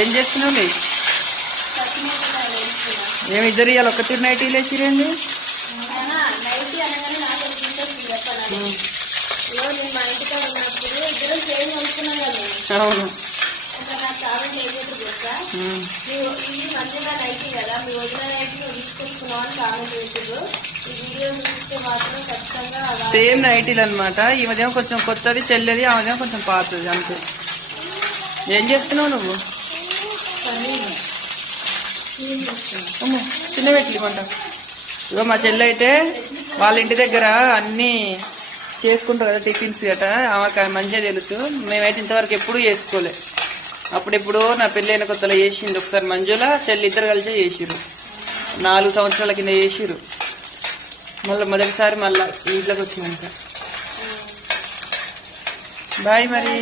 ఏం చేస్తున్నావు? ఏమి ఇద్దరు ఇవాళ ఒకటి నైట్ లేచిరేంది? అవును. సేమ్ నైటీలు అనమాట. ఈ మధ్య కొంచెం కొత్తది చెల్లెది, ఆ మధ్య కొంచెం పాతది అంతే. ఏం చేస్తున్నావు నువ్వు? చిన్న పెట్టి కొంట. ఇగో మా చెల్లె అయితే వాళ్ళ ఇంటి దగ్గర అన్నీ చేసుకుంటారు కదా టిఫిన్స్ గట. ఆమెకు మంచిగా తెలుసు. మేమైతే ఇంతవరకు ఎప్పుడూ చేసుకోలే. అప్పుడెప్పుడో నా పెళ్ళైన కొత్తలో చేసింది ఒకసారి. మంజుల చెల్లి ఇద్దరు కలిసే చేసిరు. 4 సంవత్సరాల కింద చేసిరు. మళ్ళీ మొదటిసారి మళ్ళీ ఇంట్లోకి వచ్చినాక. బాయ్ మరి.